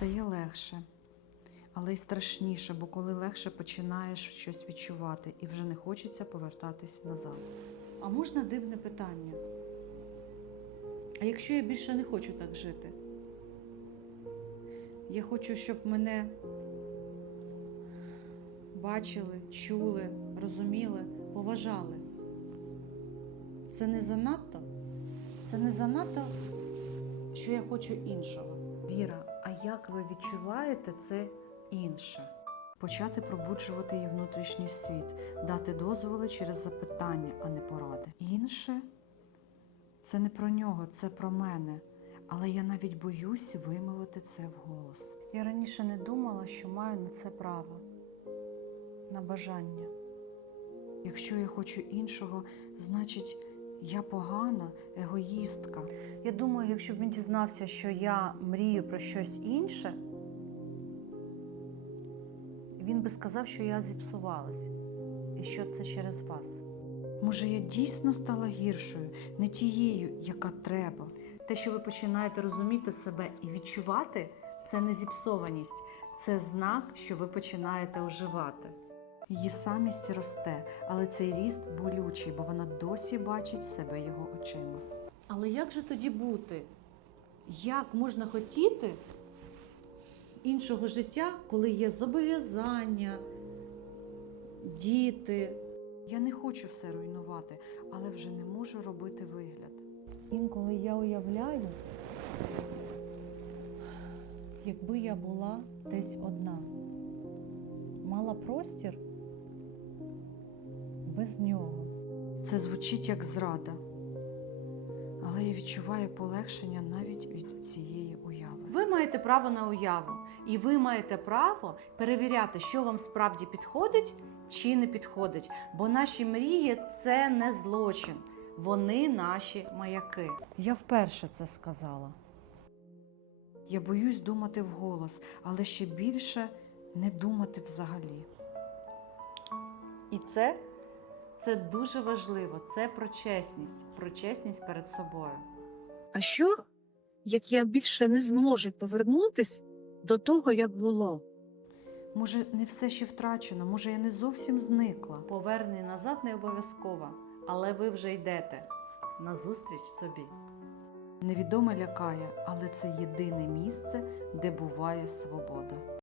Стає легше, але й страшніше, бо коли легше починаєш щось відчувати і вже не хочеться повертатись назад. А можна дивне питання? А якщо я більше не хочу так жити? Я хочу, щоб мене бачили, чули, розуміли, поважали. Це не занадто? Це не занадто, що я хочу іншого. Віра, як ви відчуваєте це інше? Почати пробуджувати її внутрішній світ, дати дозволи через запитання, а не поради. Інше це не про нього, це про мене. Але я навіть боюсь вимовити це вголос. Я раніше не думала, що маю на це право, на бажання. Якщо я хочу іншого, значить я погана, егоїстка. Я думаю, якщо б він дізнався, що я мрію про щось інше, він би сказав, що я зіпсувалась і що це через вас. Може, я дійсно стала гіршою, не тією, яка треба. Те, що ви починаєте розуміти себе і відчувати, це не зіпсованість, це знак, що ви починаєте оживати. Її самість росте, але цей ріст болючий, бо вона досі бачить себе його очима. Але як же тоді бути? Як можна хотіти іншого життя, коли є зобов'язання, діти? Я не хочу все руйнувати, але вже не можу робити вигляд. Інколи я уявляю, якби я була десь одна, мала простір без нього. Це звучить як зрада, але я відчуваю полегшення навіть від цієї уяви. Ви маєте право на уяву, і ви маєте право перевіряти, що вам справді підходить чи не підходить. Бо наші мрії це не злочин, вони наші маяки. Я вперше це сказала. Я боюсь думати вголос, але ще більше не думати взагалі. І це, це дуже важливо. Це про чесність, про чесність перед собою. А що, як я більше не зможу повернутись до того, як було? Може, не все ще втрачено, може, я не зовсім зникла. Повернення назад не обов'язково, але ви вже йдете назустріч собі. Невідоме лякає, але це єдине місце, де буває свобода.